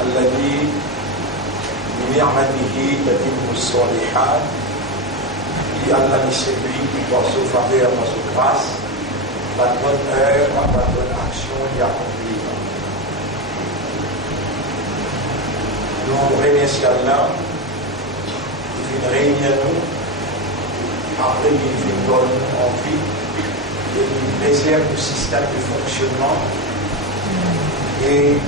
الذي بنعمته تتم الصالحات qui Allah est celui qui par sa faveur, par sa grâce, par bonne œuvre, par bonne action, il accomplit. Nous remercions Allah qui vient réunir nous après qu'il nous donne envie et qu'il préserve le système de fonctionnement et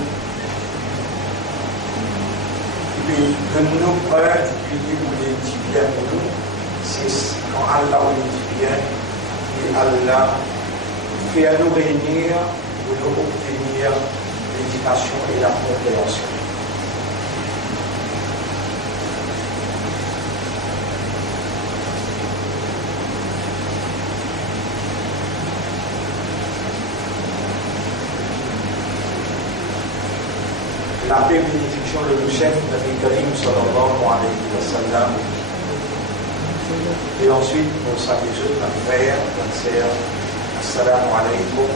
que nous prêts du pays où il dit bien pour nous, c'est quand Allah nous dit bien et Allah fait à nous réunir pour nous obtenir l'éducation et la compréhension. La paix et bénédiction le chef Nabi Karim sallallahu alayhi wa sallam. Et ensuite, nous saluons la frère, la sœur. Assalamu alaykum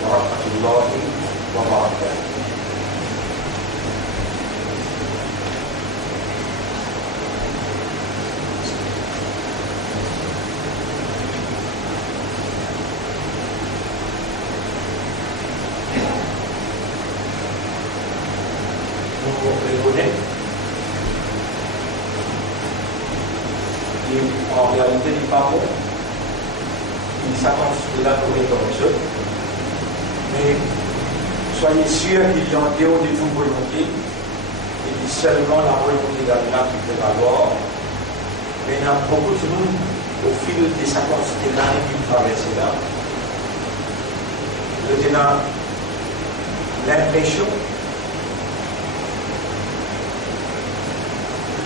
wa rahmatullahi wa barakatuh. En réalité, les parents, ils s'attendent de la nourrir dans le jeu. Mais soyez sûrs qu'il y a en dehors de toute volonté, et que seulement la volonté d'Allah qui fait valoir. Mais il y a beaucoup de nous, au fil des 50 années qui traversent là, on a l'impression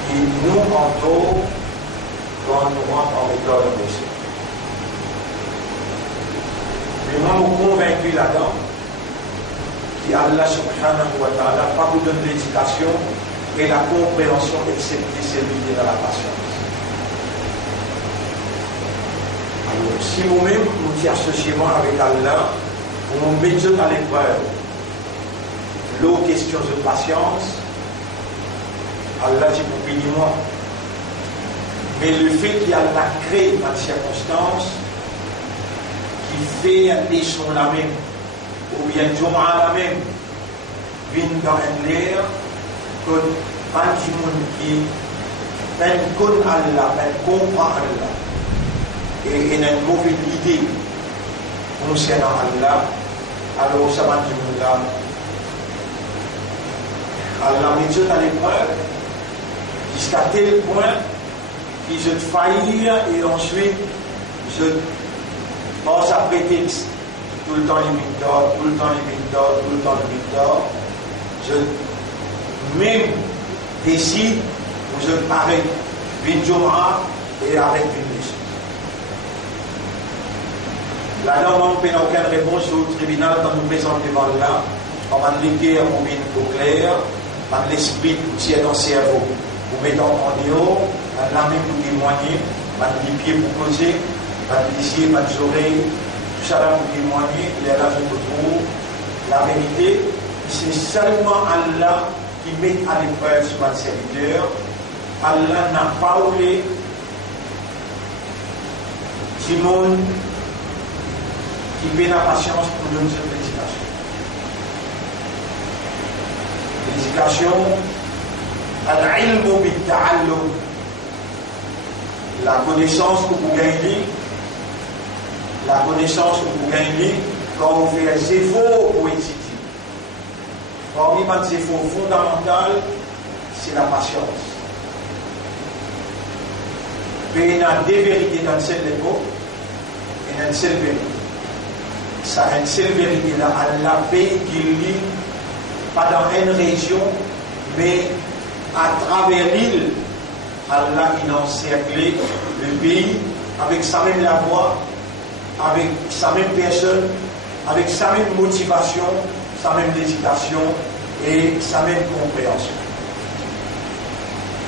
que nous, en tout, quand nous rentrons en école de monsieur. Mais moi, je suis convaincu là-dedans qu'Allah subhanahu wa ta'ala pas vous donne l'éducation et la compréhension excepté celui dans la patience. Alors, si vous-même nous y associez avec Allah, vous nous mettez à l'épreuve l'eau question de patience, Allah dit pour bénir moi. Mais le fait qu'il y a la créé dans les circonstances qui fait un déchon la même, ou bien un Jum'a la même, vient dans un l'air, que un qui connaît Allah, comprend Allah, et il a une mauvaise idée concernant Allah, alors ça va dire là, Allah met Dieu dans l'épreuve, jusqu'à tel point qui je faillir et ensuite je pense à prétexte tout le temps limite d'or, tout le temps limite d'or, tout le temps limite d'or. Je même décide où je arrête une Jum'a et arrête une mission. Là-dedans, on n'a aucune réponse au tribunal quand nous présentons devant là. On va l'écrire, on met au clair, on l'explique, on tient dans le cerveau. Vous mettez en dehors, on l'a mis pour témoigner, on les pieds pour causer, on les yeux, on les oreilles, tout ça là pour témoigner, il est là je retrouve. La vérité, c'est seulement Allah qui met à l'épreuve sur un serviteur. Allah n'a pas oublié Simone qui met la patience pour nous dire l'éducation. L'éducation, al-ilmu bit-ta'allum, la connaissance que vous gagnez, la connaissance que vous gagnez quand vous faites des efforts pour étudier. Parmi les efforts fondamentaux, c'est la patience. Mais il y a deux vérités dans cette époque, et il y a une seule vérité. Ça, une seule vérité là, Allah paye qui lit pas dans une région, mais à travers l'île, Allah il a encerclé le pays avec sa même la voix, avec sa même personne, avec sa même motivation, sa même dédication et sa même compréhension.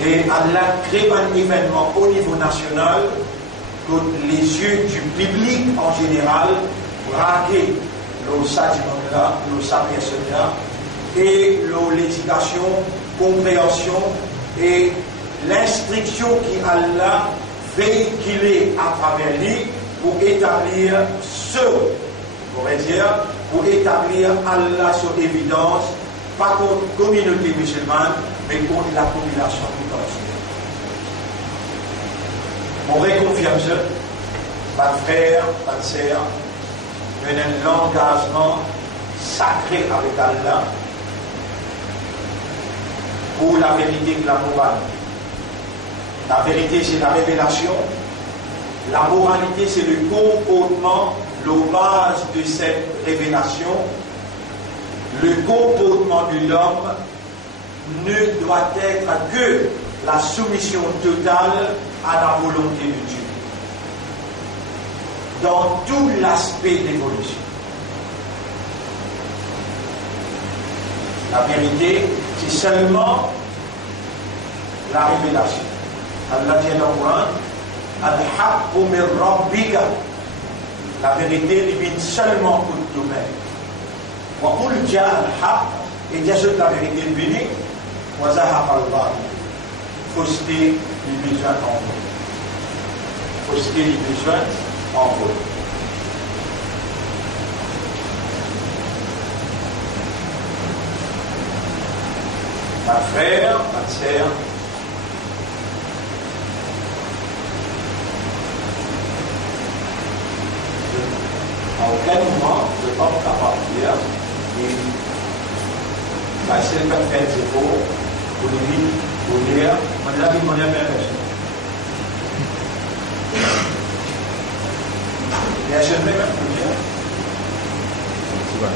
Et Allah crée un événement au niveau national que les yeux du public en général braquent sa personne-là et l'éducation, compréhension et l'instruction qui Allah véhiculée à travers lui pour établir on pourrait dire, pour établir Allah sur évidence, pas contre la communauté musulmane, mais contre la population tout entière. On réconfirme ça, pas de frère, pas de sœur, mais un engagement sacré avec Allah pour la vérité de la morale. La vérité, c'est la révélation. La moralité, c'est le comportement, la base de cette révélation. Le comportement de l'homme ne doit être que la soumission totale à la volonté de Dieu. Dans tout l'aspect d'évolution. La vérité, c'est seulement la révélation. Allah dit dans le Coran, Al-Haqqu min Rabbika. La vérité vient seulement pour toi-même. Wa qul ja'a al-haqq, et bien sûr la vérité est venue, wa zahaqa al-batil. Fausseté les besoins en vous. Fausseté les besoins en vous. Ma frère, ma sœur, à aucun moment je ne peux pas partir et passer le faire ses faux pour lui, pour dire, on a dit qu'on a fait il y a jamais même pour dire.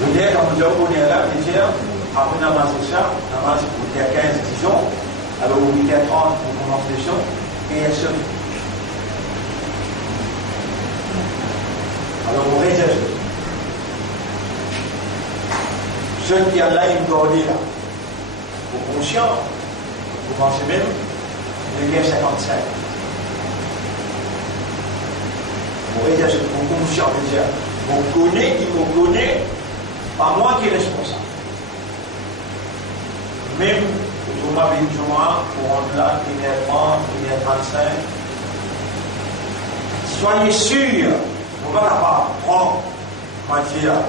Vous dire, quand vous est là, vous dire, après namaz ça, namaz pour 15-10 ans, alors au 8h30 on commence les choses, et elle se fait. Alors on rédige. Ceux qui ont là une cordée là, pour conscient, vous pensez même, le lien 55. On rédige pour conscient, veut dire, on connaît, il me connaît, pas moi qui est responsable. Même au mois de juin, pour rentrer là, 1h30, 1h35, soyez sûrs, on va pas prendre matière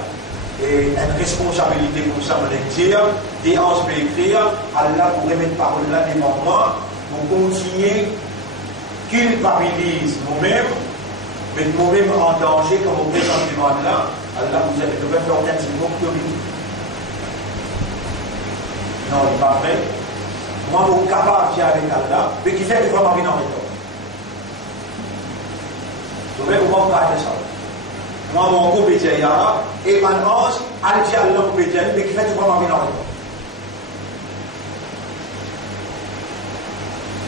et une responsabilité comme ça, on va dire, et on se peut écrire, Allah pourrait mettre parole là devant moi, pour continuer, culpabilise nous-mêmes, mettre nous-mêmes en danger comme on présente devant Allah, Allah vous avez devait faire un petit mot que non, il n'est pas vrai. Moi, je suis capable de faire avec Allah, mais qui fait que je vais m'arriver dans les temps. Je vais vous montrer ça. Moi, mon groupe est dit, et maintenant, Allah dit Allah vous dit, mais qui fait que je vais m'arriver dans les temps.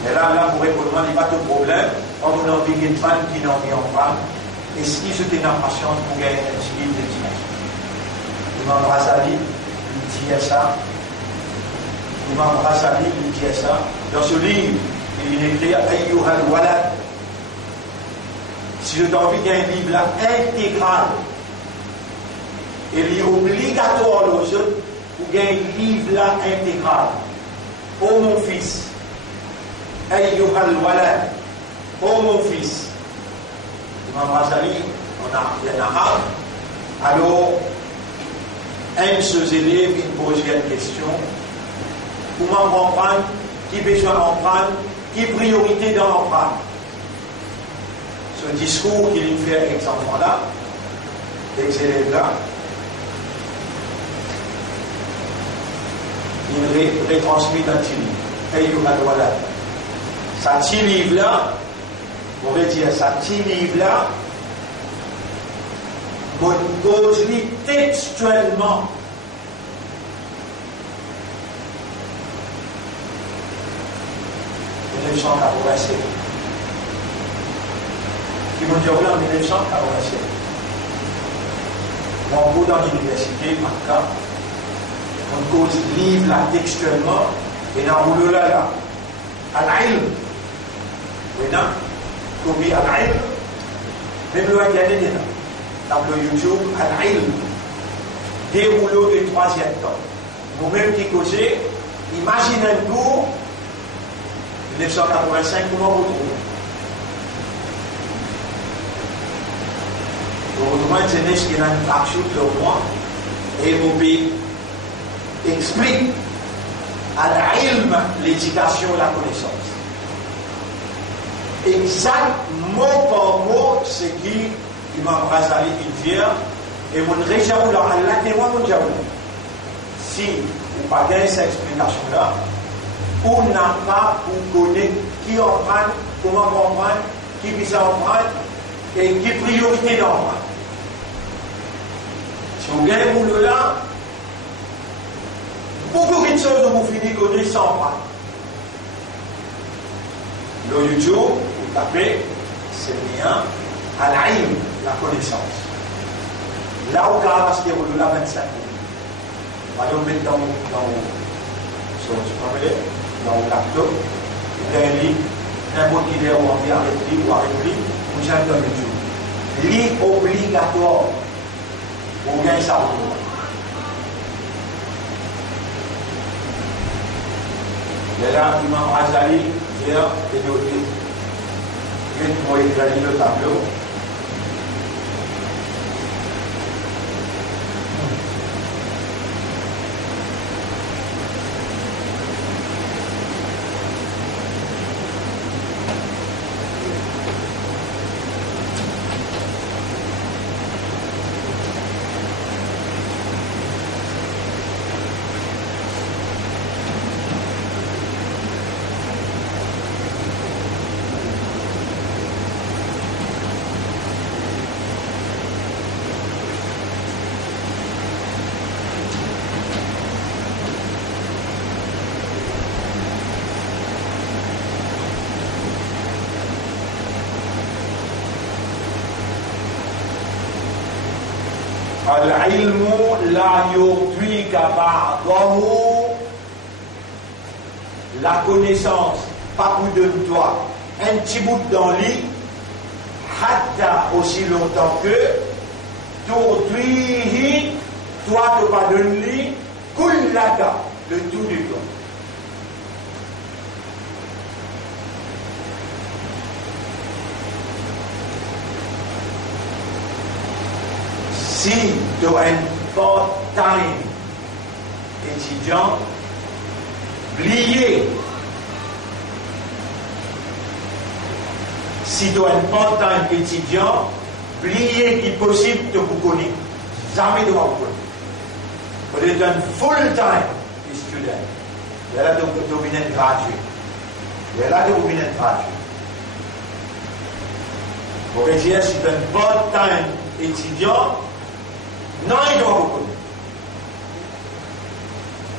Mais là, pour répondre, il n'y a pas de problème. On nous a dit une femme qui n'en vient pas. Et si c'était une patience pour gagner un petit livre de dimanche. Imam Razali, il dit ça. Imam Razali, il dit ça. Dans ce livre, il écrit Ayyuhal Walad. Si je t'ai envie d'un livre là intégral, il est obligatoire aux autres pour gagner un livre là intégral. Oh mon fils, Ayyuhal Walad, oh mon fils. Imam Razali, on a un arabe. Alors, un de ses élèves, il pose une question. Comment comprendre, qui besoin d'emprunter, qui priorité dans l'emprunt. Ce discours qu'il fait avec ces enfants-là, avec ces élèves-là, il retransmet dans le livre. Ayyuhal Walad. Ça petit livre-là, on va dire, ça petit livre-là, on cause-lui textuellement. En 1987. Qui m'ont dit en 1987. Mon cours dans l'université, Marca, on cause livre là textuellement, et dans le là, Al-Ilm. Maintenant, Kobi Al-Ilm, même le Wagyané est là. Dans le YouTube, Al-Ilm, déroulé du 3e temps. nous-mêmes qui causons, imaginez un cours, 1985, comment vous trouvez? Vous retrouvez une jeunesse qui a une traction sur moi, et mon pays explique à l'ilm, l'éducation, la connaissance. Exact, mot par mot, ce qui Imam Ghazali dit, et mon réjaoula, Allah témoin mon jaoula. Si vous n'avez pas cette explication-là, on n'a pas pour connaître qui en prend, comment on prend, qui vise en prendre, et qui priorité d'en prendre. Si vous gagnez pour là, beaucoup de choses vous finissez connaître sans prendre. Le YouTube, vous tapez, c'est bien, à l'ilm, la connaissance. Là où parce qu'il y a là 25 minutes. On va le mettre dans le laptop, dans un lit, n'importe qui est envie avec lui ou avec lui, vous allez dans le YouTube. Lit obligatoire pour gagner ça. Et là, Imam Ghazali vient et nous dit, moi éclairé le tableau. العلم لا يعطيك بعضه. La connaissance, pas pour de toi, un petit bout dans le lit, hatta aussi longtemps que, t'autrihi, toi te pas de lit, kullaka, le tout du temps. Si tu as un part-time étudiant, oubliez. Si tu as un part-time étudiant, oubliez qu'il est possible de vous connaître. Jamais de vous connaître. Vous êtes un full-time student. Il y a là de vous venir gratuit. Il y a là de vous venir gratuit. Vous pouvez dire, si tu es un part-time étudiant, non, il doit vous connaître.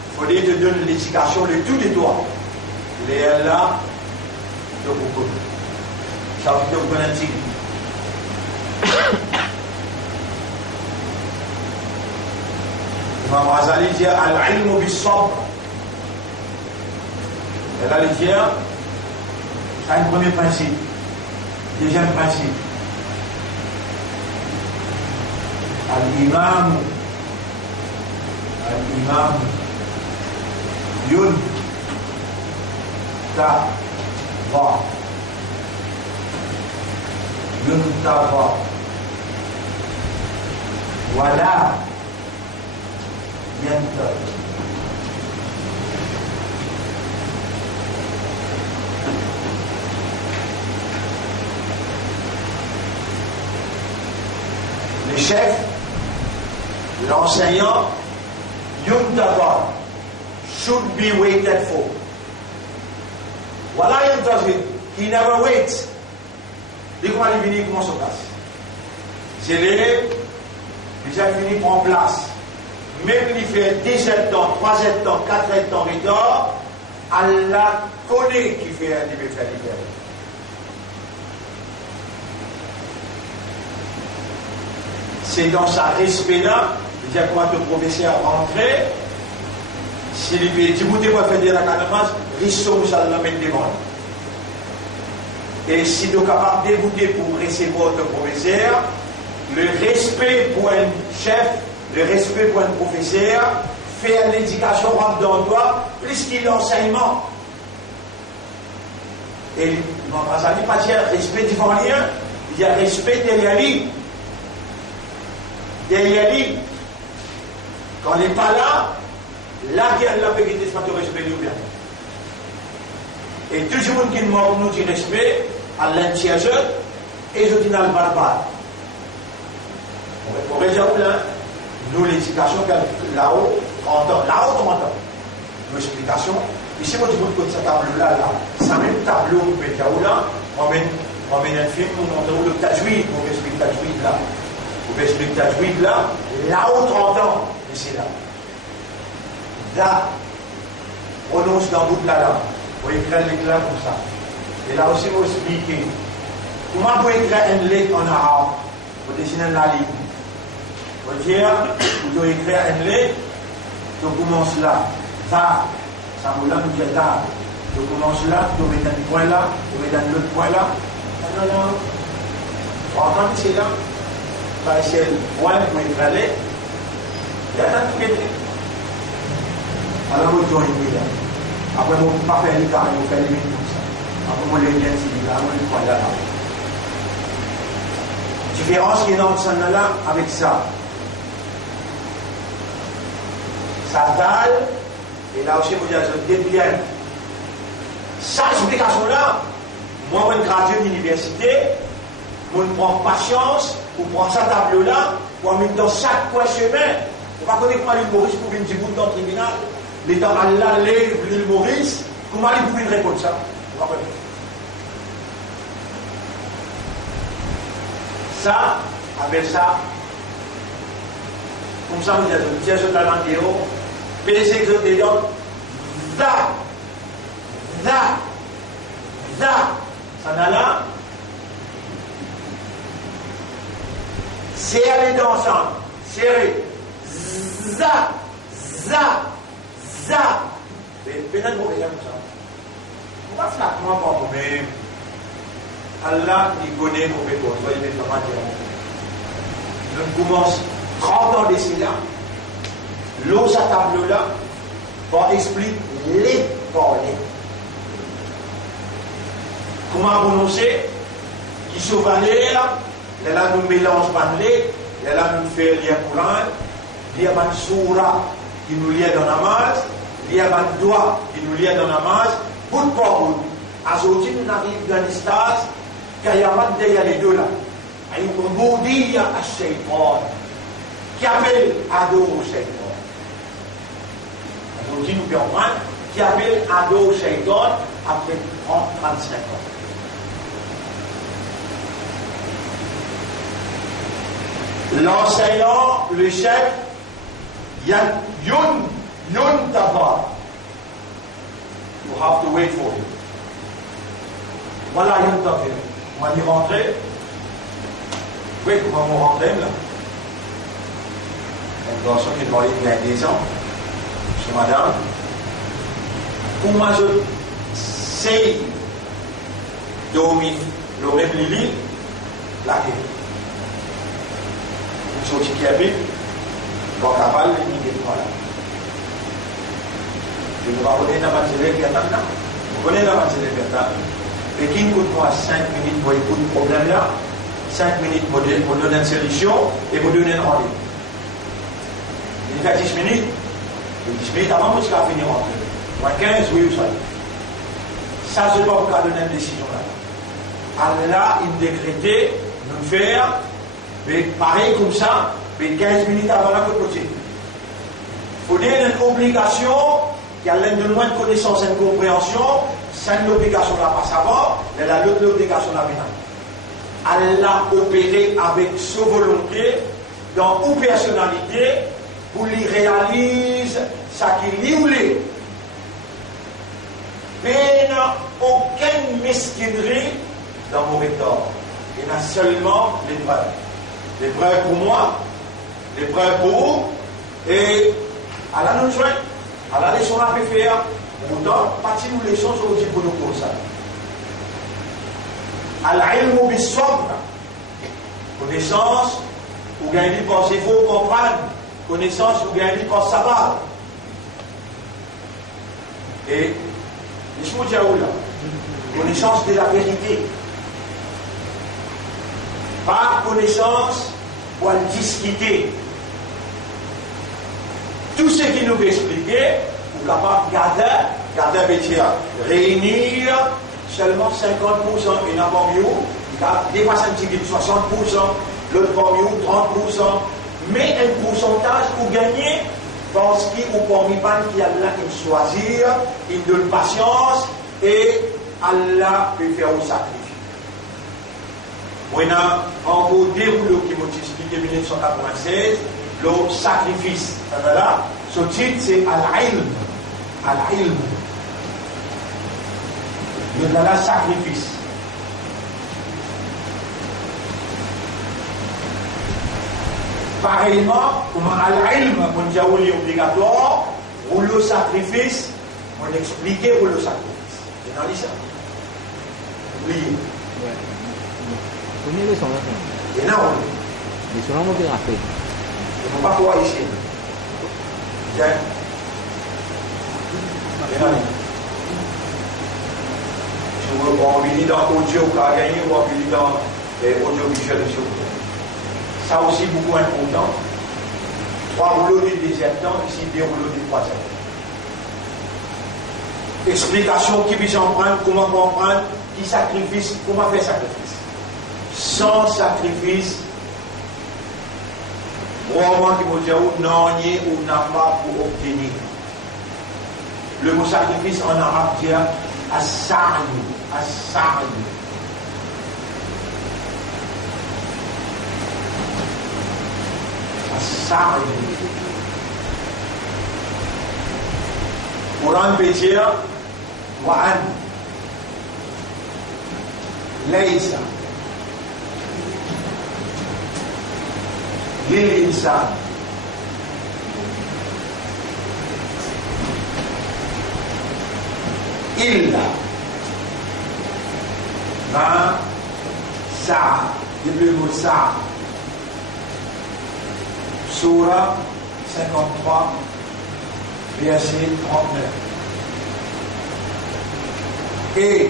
Il faudrait te donner l'éducation, le tout de toi. Les là, de vous connaître. Ça veut dire connaître. Imam Ghazali dit al-ilmu bis-sabr. Et là, il dit, c'est un premier principe. Deuxième principe. الإمام ينتظر ولا ينتظر. Le chef, l'enseignant, yuntazar, should be waited for. Wala yuntazir, he never waits. Dès qu'on va venir, comment se passe? C'est les déjà fini en place. Même il fait 17 ans, 3 ans, 4 ans, retard, Allah connaît qui fait un début faire l'hiver. C'est dans sa respect-là, il y a quoi te professeur à rentrer, s'il lui dit, vous devez faire de la canamas, risson, ça l'amène devant. Et si tu es capable de débouter pour recevoir ton professeur, le respect pour un chef, le respect pour un professeur, faire l'éducation rentre dans toi, plus qu'il y a l'enseignement. Et ça ne veut pas dire respect devant rien, il y a respect derrière lui. Derrière lui. Quand on n'est pas là, là il y a la vérité, c'est pas de respect ou bien. Et tout le monde qui nous dit respect, à l'entier, et je dis dans le barbare. Pour exemple, nous, l'éducation, là-haut, 30 ans. Là-haut, 30 ans. Nos explications. Ici, moi, je vous dis que ce tableau-là, là, c'est un même tableau, là, on met un film, on montre le tajwid, on explique le tajwid là. On explique le tajwid là, là-haut, 30 ans. Mais c'est là. Là, on prononce dans le bout de la langue. On écrit l'éclat comme ça. Et là aussi, on explique comment on écrit une lettre en arabe. On dessine la ligne. On dit, vous devez écrire une lettre, tu commences là. Ça, ça vous l'a nous dit là. Tu commences là, tu mets un point là, tu mets un autre point là. Non, non. On entend que c'est là. C'est le point pour écrire la lettre. Il y a un truc. Alors, vous devez écrire là. Après, vous ne pouvez pas faire les carrés, vous faites les lignes comme ça. Après, vous les liens, c'est là, vous les prenez là. Différence qui est dans ce là avec ça. Ça dalle, et là aussi, vous dites bien. Cette explication-là, moi, je gradué d'université, je prends patience pour prendre ce tableau-là, pour mettre dans chaque point chemin. Vous ne pouvez pas connaître comment l'humoriste pour venir du bout dans le tribunal. L'État Allah lève l'humoriste, comment il pouvait répondre ça? Vous comprenez? Ça, avec ça, comme ça, vous dites, tiens, je talent de haut, PDC que je te donne, ça n'a là, serrez les dents ensemble, serrez, mais peut-être vous regardez comme ça. Pourquoi flatement pas vous-même? Allah, il connaît nos méthodes, soyez les femmes. Je commence 30 ans d'ici là, l'eau, sa table-là, pour expliquer les parler. Comment prononcer? Qui se valait là, là nous mélange pas de lait, là nous fait lien courant, il y a un soura qui nous lie dans la masse, il y a un doigt qui nous lie dans la masse, bout par bout. À ce moment-là, nous arrivons dans l'espace, il y a un derrière les deux là. Il y a un maudit à Shaitan, qui appelle ado au Shaitan. À ce moment-là, nous comprenons, qui appelle ado au Shaitan après 30-35 ans. L'enseignant, le chef, Yun Tabar. You have to wait for him. Voilà Yun Tabar. On va y rentrer. Oui, comment on rentrer là? Un garçon qui est marié il y a 10 ans. Chez madame. Pour moi, je sais dormir le même lit, la guerre. Une chose qui habite, dans la cavale, il n'y a pas là. Je ne vais pas connaître la matière qui attend là. Vous connaissez la matière qui attend. Et qui coûte moi 5 minutes pour écouter le problème là, 5 minutes pour donner une solution et pour donner un rendez-vous. Il fait 10 minutes, et 10 minutes avant, moi, je vais finir en train. Moi, 15, oui, vous savez. Ça, je ne vais pas donner une décision là. Allah, il décrétait, nous faire, mais pareil comme ça, mais 15 minutes avant la côté. Il faut donner une obligation qui a l'aide de moins de connaissances et de compréhension, c'est une obligation là pas savoir, mais la l'autre obligation là maintenant. Allah opéré avec sa volonté, dans une personnalité, pour lui réalise ce qu'il voulait. Mais il n'y a aucune mesquinerie dans mon recteur. Il y a seulement l'épreuve. L'épreuve pour moi, l'épreuve pour vous, et Allah nous joint. Allah laisse on a pu faire. Pourtant, partie nous laissons sur le type de nous ça. Al-ilmu bis-sabr. Connaissance, ou gagner par ses faux comprendre. Connaissance, ou gagner par savoir. Et connaissance de la vérité. Pas connaissance pour discuter. Tout ce qui nous veut expliquer, nous sommes capables de garder, réunir seulement 50%, et n'a pas mieux, il a dépassé un petit peu 60%, l'autre pas mieux, 30%, mais un pourcentage pour gagner, parce qu'il ou parmi pas qui a là qui choisir, il donne patience, et Allah peut faire un sacrifice. Maintenant, en gros déroulé qui m'a expliqué en 1996, le sacrifice. Là, ce titre c'est Al-Ilm. Al-Ilm. Le sacrifice. Pareillement, comme Al-Ilm, on est obligatoire, pour le sacrifice, on expliquait pour le sacrifice. C'est dans l'islam. Oubliez. Punya leçon là. Et là, on est. Leçon là, on peut rappeler. Il ne faut pas voir ici. Bien. Et là, je veux voir venir dans l'audio, car gagner, ou venir dans l'audiovisuel. Ça aussi, beaucoup important. 3 rouleaux du deuxième temps, ici 2 rouleaux du troisième. Explication qui puisse en prendre, comment comprendre, qui sacrifice, comment faire sacrifice. Sans sacrifice, vraiment qui vous dire non, ou n'a pas pour obtenir. Le mot sacrifice en arabe dit as-sa'yu, as-sa'yu. As-sa'yu. Quran peut dire wa'an, laysa. للإنسان إلا ما سعى يبلغ سعى سورة 53 verset 39. Et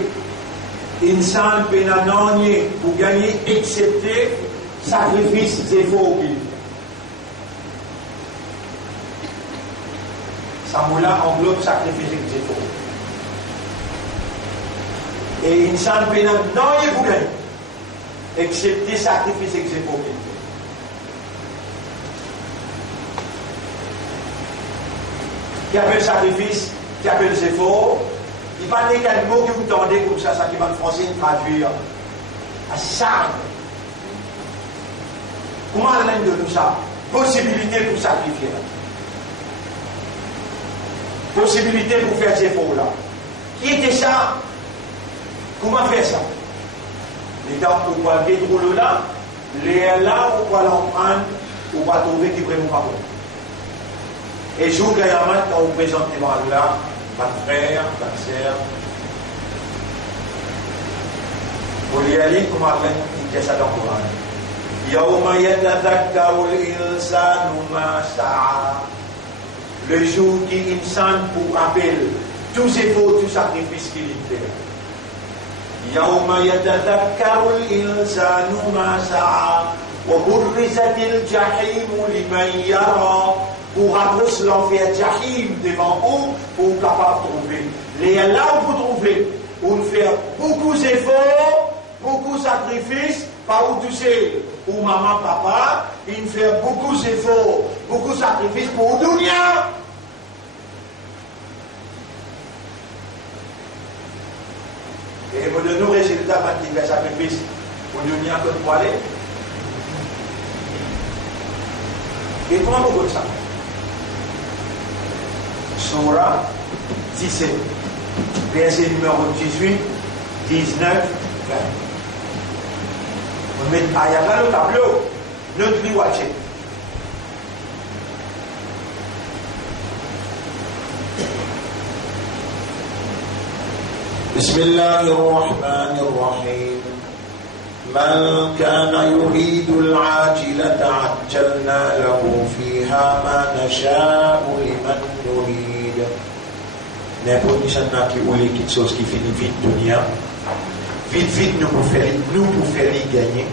insan penananye pour gagner excepté sacrifice zéro. Samoula englobe sacrifice zéro. Et insan penananye pour gagner excepté sacrifice zéro. Qui appelle sacrifice, qui appelle zéro, il va dire qu'un mot que vous tendez comme ça qui va en français traduire à ça. Comment l'un de nous ça? Possibilité pour sacrifier. Possibilité pour faire ces efforts là. Qui était ça? Comment faire ça? Les dents pour pouvoir détrouler là, les là, on va l'emprendre, on va trouver qui vraiment pas bon. Et jour gaillement, quand vous présentez devant Allah, votre frère, votre sœur, vous lui allez comment Allah dit ça dans le Coran. Yawma yatadhakkaru al-insanu ma sa'a. Le jour qui insan pour rappel tous ces efforts, tous sacrifices qu'il fait. Yawma yatadhakkaru al-insanu ma sa'a wa burrizatil jahimu liman yara. Pour rapprocher l'enfer Jahim devant vous, pour capable de trouver. Les là où vous trouvez, pour faire beaucoup d'efforts, beaucoup de sacrifices, pas où toucher, ou maman, papa, il fait beaucoup d'efforts, beaucoup de sacrifices pour Dunia. Et vous donnez nos résultats quand il fait sacrifice pour Dunia comme pour aller. Et comment vous faites ça? Surah 17, verset numéro 18, 19, 20. On met ayat là le tableau, notre liwaché. Bismillahirrahmanirrahim. من كان يريد العاجلة عجلنا له فيها ما نشاء لمن نريد n'importe qui qui ou quelque chose qui finit vite dunia vite nous pour faire gagner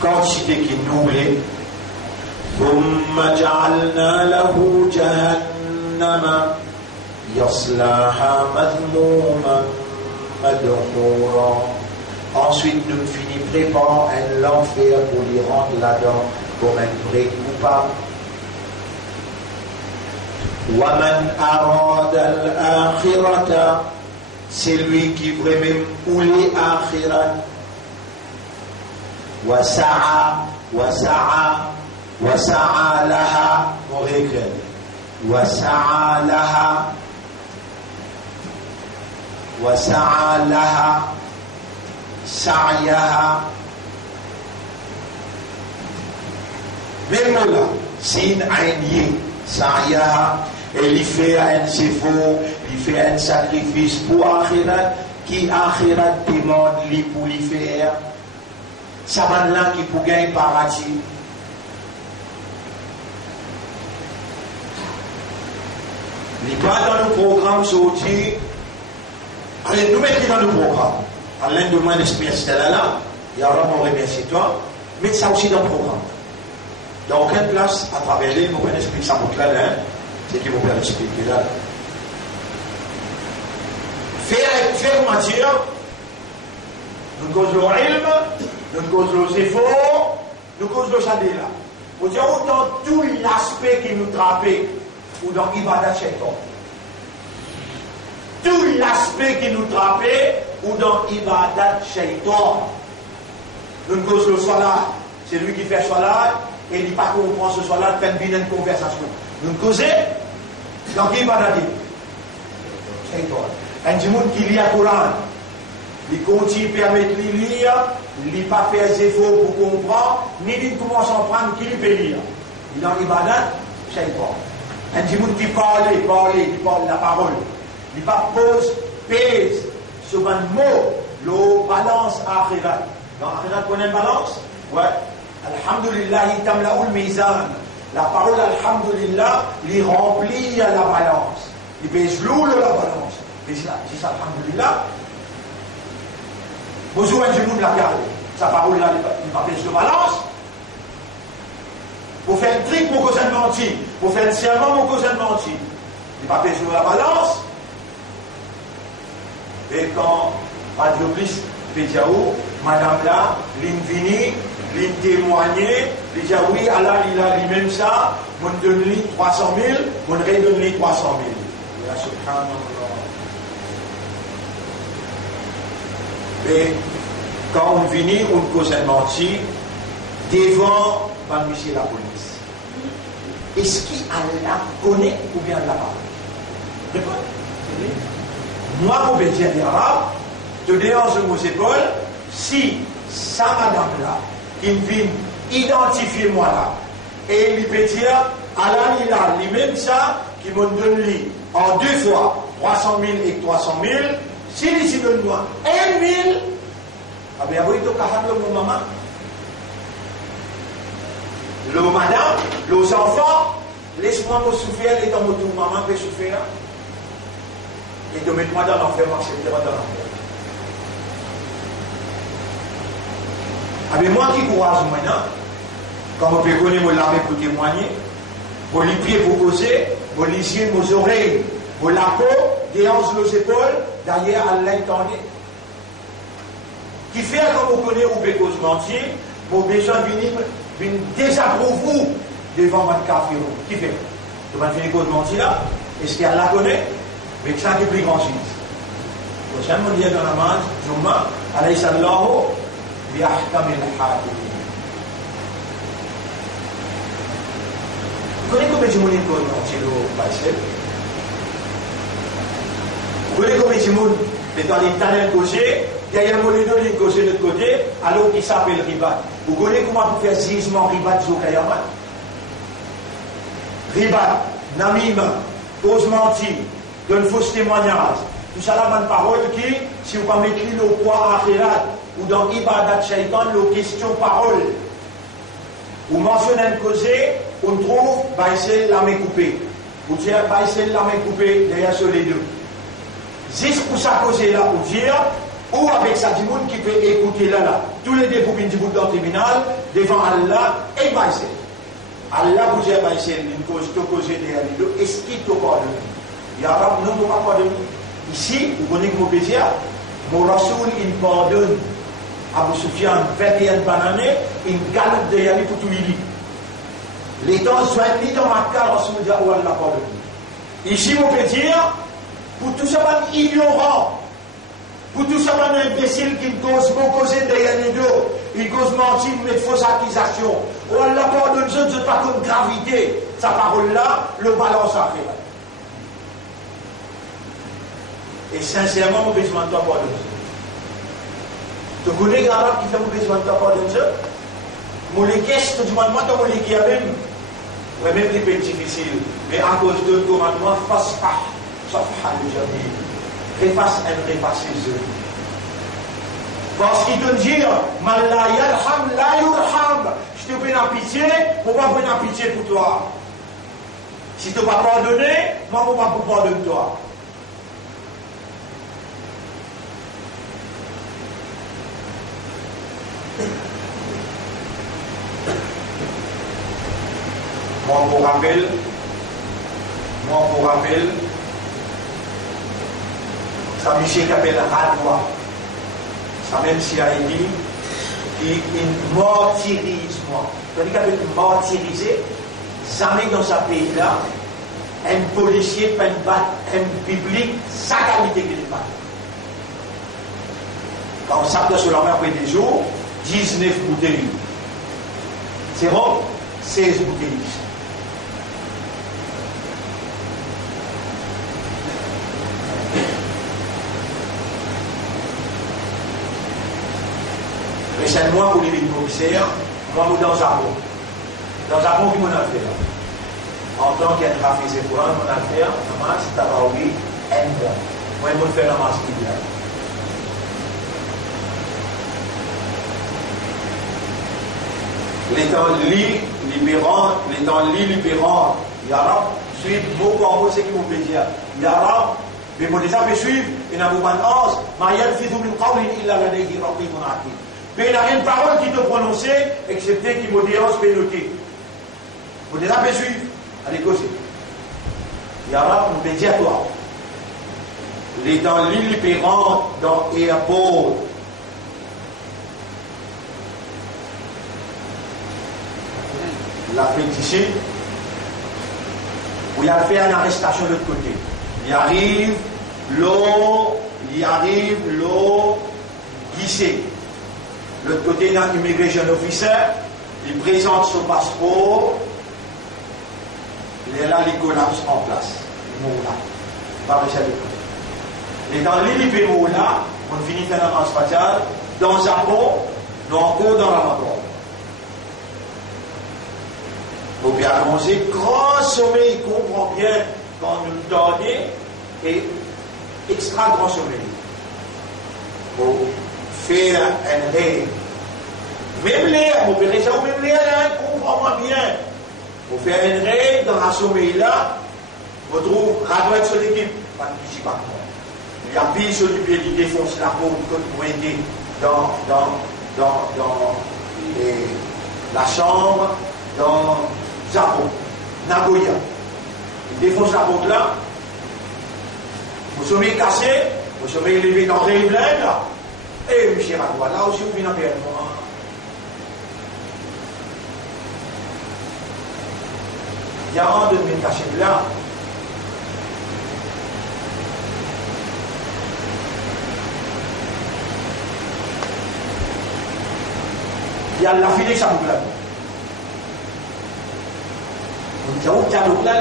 quantité qui nous voulait ثم جعلنا له جهنم يصلاها مذموما مدحورا. Ensuite nous finissons préparant un l'enfer pour lui rendre là-dedans comme un vrai coupable. وَمَنْ أَرَادَ الْآخِرَةَ, c'est lui qui veut même ouler akhirat. وَسَعَى لَهَا, وَسَعَى لَهَا سَعْيَهَا. Même là, sin aïnier, sa'yaha, et il fait un effort, il fait un sacrifice pour akhirat, qui akhirat demande lui pour lui faire. Ça va là qui pour gagner paradis. Il n'est pas dans le programme sorti. Allez, nous mettons dans le programme. Alain demande l'espèce de là, il y aura mon remercie toi, mais ça aussi dans le programme. Dans aucune place, à travers l'île, nous pouvons expliquer ça pour clair, c'est qui vous peut expliquer là. Faire matière, nous causons le ilm, nous causons les efforts, nous causons le chadéla. Vous dire autant tout l'aspect qui nous trappait, ou dans Ibadat Shaitan. Tout l'aspect qui nous trappait, ou dans Ibadat Shaitan. Nous causons le salat, c'est lui qui fait salat, et il dit pas qu'on prend ce salat, fait une conversation. Nous causons, dans Ibadat Shaitan. Un monde qui lit le Coran, il continue à permettre de lire, il ne pas faire des efforts pour comprendre, ni il commence à prendre qui peut lire. Il est dans Ibadat Shaitan. Un monde qui parle la parole. Il ne pas pose, pèse sur un mot, le balance akhirat. Dans akhirat, on a une balance? Ouais. Alhamdulillah, il tamla ul mizan. La parole, alhamdulillah, il remplit la balance. Il pèse lourd la balance. Mais c'est ça, alhamdulillah. Vous jouez un genou de la garde. Sa parole là, il va pèse de balance. Pour faire un trick, pour causer de mentir. Pour faire un serment, pour causer de mentir. Il va pèse de la balance. Et quand Radio Plus Pédiao, madame là, l'invini, l'intémoigné, il dit oui, Allah, il a lui-même ça, on donne lui 300 000, on redonne lui 300 000. Et là, subhanallah. Et quand on finit, on cause un menti devant la police. Est-ce qu'Allah connaît ou bien Allah pas? Moi, mon bédier arabe, te dérange mon épaule, si sa madame-là, qui vient identifier moi là, et il peut dire, Allah, il a lui-même ça, qui m'ont donné en 2 fois 300 000 et 300 000, s'il ici donne-moi 1 000, ah bien, vous êtes au cas de mon maman. Le madame, les enfants, laisse-moi me souffrir, et dans mon tour, maman peut souffrir. Et de mettre moi dans l'enfer, m'acceptera dans l'enfer. Ah bien, moi qui courage maintenant, quand on peut connaître mon lame pour témoigner, vous lui pied pour causer, vous lisiez vos oreilles, vous la peau, des hanches, les épaules, derrière à l'intendé. Qui fait comme vous connaissez ou peut cause mentir, vos besoins viennent désapprouver devant votre café. Qui fait? Vous allez finir cause mentir là? Est-ce qu'elle la connaît? Mais ça qui est plus grand chose. Prochainement, il y a dans la main, Jumma, alayhi sallahu, bi ahkamil hakim. Vous connaissez combien de monde est dans le passé? Vous connaissez combien de monde est dans les talents causés? Il y a un mollet de l'île causé de l'autre côté, alors qu'il s'appelle Ribat. Vous connaissez comment vous faire jugement Ribat sur Kayaman? Ribat, Namima, ose mentir, donne faux témoignage. Tout ça là, une parole qui, si vous ne mettez le poids akhirat ou dans Ibadat Shaitan, le question parole. Vous mentionnez un causé, on trouve, c'est la main coupée. Pour dire, bah, c'est la main coupée derrière sur les deux. Juste pour ça causer là, pour dire, ou avec ça, du monde qui peut écouter là. Tous les deux pour venir dans le tribunal, devant Allah, et bah, c'est. Allah vous dire, bah, c'est une cause, tu causer derrière les deux, est-ce qu'il te pardonne? Il y a non, ne pas pardonner. Ici, vous connaissez que mon plaisir, mon Rasoul, il pardonne. Abu Sufyan, 21 bananes, il galope derrière lui pour tout lui. Les temps sont mis dans ma carte, Rasoul dit, oh Allah, pardonne. Ici, on peut dire, pour tout ça, ignorant, pour tout ça, imbécile qui cause derrière les deux, il cause mentir, mettre fausses accusations. Oh Allah, pardonne, je ne pas comme gravité. Sa parole-là, le balance à faire. Et sincèrement, on a besoin de toi pardonner. Tu connais les Arabes qui font besoin de toi pardonner? Mon l'équestre, tu demandes moi, tu mon l'équestre même. Oui, même les pays difficiles. Mais à cause de commandement, face pas. Sauf à le réface un réfasser eux. Parce qu'il te dit, Malla yalham la yurham. Je te fais une pitié, on va faire une pitié pour toi. Si tu ne vas pas pardonner, moi, on va pas pardonner toi. Moi, pour rappel, ça monsieur qui appelle Radwa, ça même si a dit, il martyrise moi. C'est-à-dire qu'il appelle martyriser, jamais dans ce pays-là, un policier peut battre un public, sa qualité qu'il est pas. Quand on s'appelle sur la main après des jours, 19 bouteilles. C'est bon? 16 bouteilles. Mais c'est moi pour les commissaires, moi dans un Japon. Dans un Japon, qui m'en a fait. En tant qu'un graphisé pour un, on a fait, c'est à Baoui, un bon. Moi, je vais faire la masse qui vient. Les temps libérants, Yarab, suivent beaucoup en mot, c'est qui m'ont fait dire. Yarab, mais mon déjà peut suivre, et n'a pas de Marielle Fidou min Qawlin illa ladayhi raqibun atid. Mais il n'y a rien de parole qui te prononcer, excepté qui m'audience peut noter. Vous déjà peut suivre, allez causer. Yarab, on peut dire à toi. Les temps libérants dans Airport. La pétition, où il a fait une arrestation de l'autre côté. Il arrive l'eau glissée. L'autre côté, il y a un immigration officer, il présente son passeport, il est là, il collapse en place. Il mourra. Pas réussir à le faire. Et dans l'île là, on finit par un spatial, dans un Japon, nous encore dans la mort. Il faut bien commencer, grand sommeil, il comprend bien quand nous donnons et extra grand sommeil. Il faut faire un rêve. Même l'air, vous verrez ça, même l'air, comprend bien. Il faut faire un rêve dans un sommeil-là, vous trouvez, radouette sur l'équipe, pas de petit pas. Il y a pile sur le pied, il défonce la peau pour aider dans la chambre, dans Japon, Nagoya. Il défonce la porte là. Vous sommet cassé, vous sommet élevé dans les blindes là. Et M. Radwa, là aussi, vous venez en perdre. Il y a un de mes cachets là. Il y a la filée ça vous là. Jauh jauh là,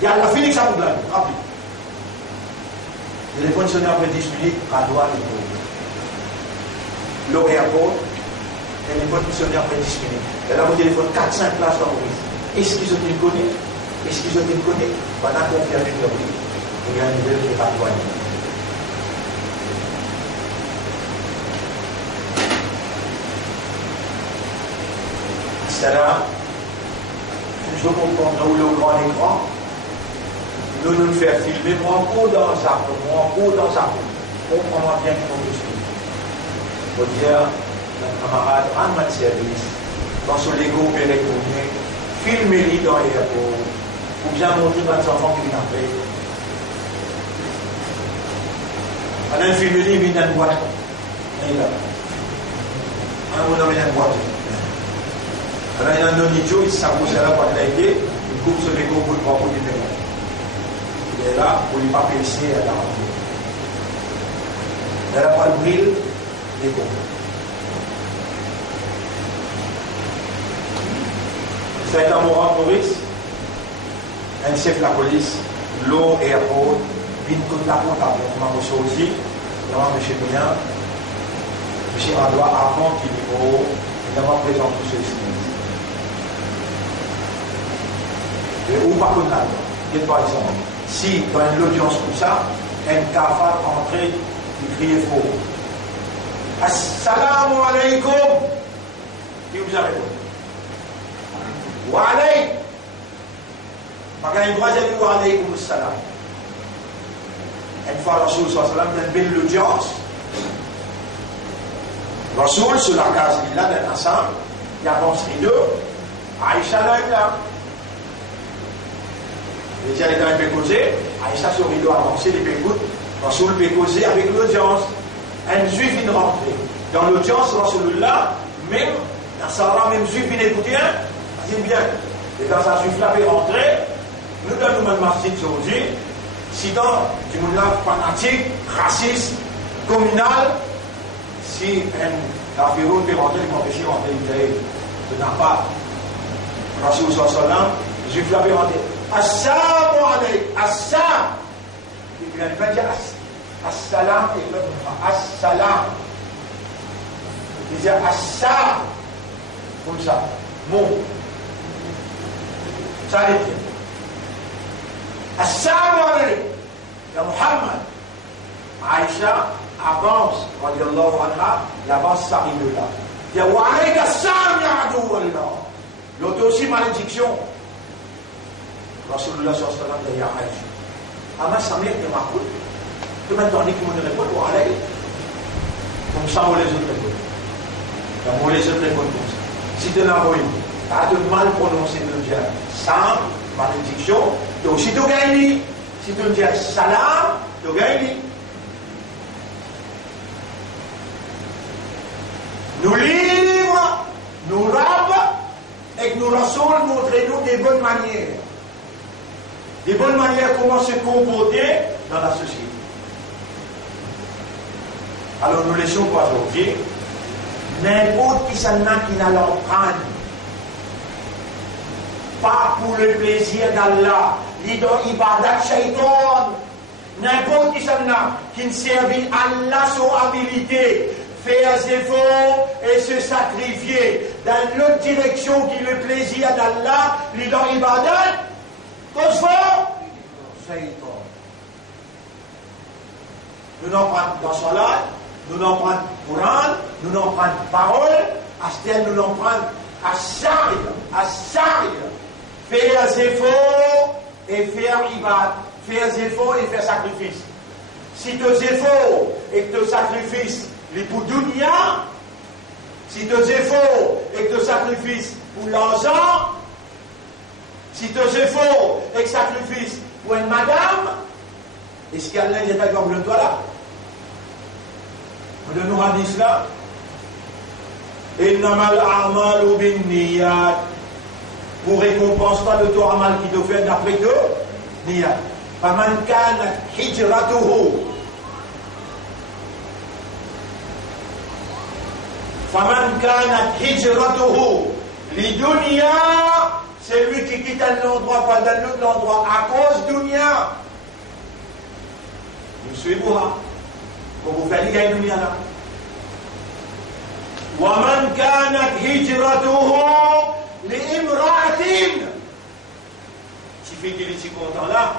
il y a la Félix à Mouglan, rappelez. Le téléphone sonne après 10 minutes, à droite et pour l'aéroport, le téléphone sonne après 10 minutes. Elle a mon téléphone 4-5 places dans le risque. Est-ce qu'ils ont été connus? Est-ce qu'ils ont été connus? Pendant qu'on fait avec le risque, il y a une nouvelle qui est pas douane. C'est là. Je comprends le grand écran. nous nous faire filmer, moi encore dans ça, moi encore dans ça. Comprends-moi bien comment je suis. Faut dire, notre camarade, en mode service, dans son Lego opéré pour nous, filmez-les dans l'aéroport, pour bien montrer à nos enfants qui viennent après. On a filmé les vies dans une boîte. On a mis dans une boîte. Alors, il y a un non-idiot, il s'approche là pour l'aide, il coupe ce Lego pour le propre numéro. Il est là pour ne pas pécher à la rentrée. Elle n'a pas le bril, Lego. Ça est à Maurice, un chef de la police, l'eau et airport, une côte la comptable, on m'a reçu aussi, on m'a M. Bien, M. Radois, avant qu'il y ait présent pour ceci. Et où par contre, par exemple, si dans une audience comme ça, un cafard entrait, il criait faux. Assalamu alaikum. Qui vous a répondu? Wa alaikum. Maka une troisième fois, wa alaikum assalam. Une fois, Rasoul sallallahu alayhi wa sallam, dans une belle audience, Rasoul, sur la case, il a d'un ensemble, il avance les deux, Aïcha là. Les gens étant pécosés, Aïcha sur le rideau avancé, les pécoutes, Rasoul pécosé avec l'audience. Un juif vient rentrer. Dans l'audience, Rasoulullah, même, dans Sarah, même juif vient écouter, dit bien. Et quand un juif là est rentré, nous dans le masjid aujourd'hui, si dans du monde là fanatique, raciste, communal, si un Rafiroun peut rentrer, il m'empêche de rentrer, il n'a pas. Rasoul sallallahu alayhi wa sallam, juif là est rentré. Assalamu alaykum, assam. Il ne va pas dire assalam et l'autre assalam. Il dit assam. Comme ça. Bon. Ça allait bien. Assalamu alaykum. Ya Muhammad. Aïcha avance, radiallahu anha, il avance sa rive là. Il dit wa alayka assam ya adou wallah. L'autre aussi malédiction. Rasulullah sallallahu alayhi wa sallam dit ya Aïcha. Ama samir de ma coute. Tu m'as donné qui me répond ou allez. Comme ça, on les autres répondent. On les autres répondent comme ça. Si tu n'as pas eu, tu as de mal prononcé le dire sans malédiction, tu as aussi de gagner. Si tu dis salam, tu gagnes. Nous livres, nous rabes, et que nous rassons, montrez-nous des bonnes manières. Des bonnes manières comment se comporter dans la société. Alors nous laissons pas aujourd'hui n'importe qui s'en a qui n'a l'empreinte. Pas pour le plaisir d'Allah, ni dans l'ibadat shaitan. N'importe qui s'en a qui ne servit Allah son habilité, faire des efforts et se sacrifier dans l'autre direction qui est le plaisir d'Allah, ni dans l'ibadat. Qu'est-ce qu'on fait? Nous n'en prenons dans son là, nous n'en prenons Coran, nous n'en prenons parole, à ce terme, nous n'en prenons à Sharia. Faire des efforts et faire ibad, faire des efforts et faire sacrifice. Si tu as efforts et que tu sacrifices les pour dunya, si tu as efforts et que tu sacrifices pour l'argent, si tu as efforts et que sacrifices pour une madame, est-ce qu'il y a l'un qui est d'accord de toi là? Vous donnez un hadith là? Innamal a'malu bin niyat. Pour récompense pas le tort amal qui te fait d'après que niyat. Faman kana hijratuhu. Faman kana hijratuhu. Lidunya. C'est lui qui quitte un endroit, pas d'un autre endroit, à cause dunya. Vous suivez-vous là? Pour vous faire gagner dunya là. وَمَنْ كَانَتْ هِجْرَتُهُ لِإِمْرَأَةٍ. Si fait qu'il est si content là,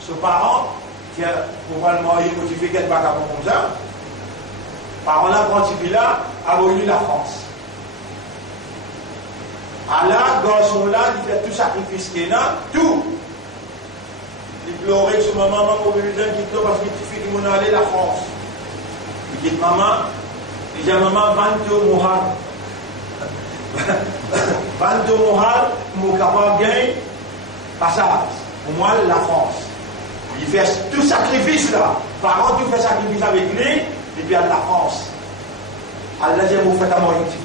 ce parent, qui a pour le marier, quand il fait quelque part comme ça, parent là, quand il est là, a voulu la France. Allah, garçon là, il fait tout sacrifice qu'il a, tout. pleurer sur ma maman pour lui dire qu'il parce qu'il suffit de m'en aller la France. Il dit maman, il dit maman, 22 Mohar. 22 Mohar, mon capable gain, passage. Pour moi, la France. Il fait tout sacrifice là. Par contre, il fait sacrifice avec lui, et puis à la France. Allah dit, vous faites à moi rectifier.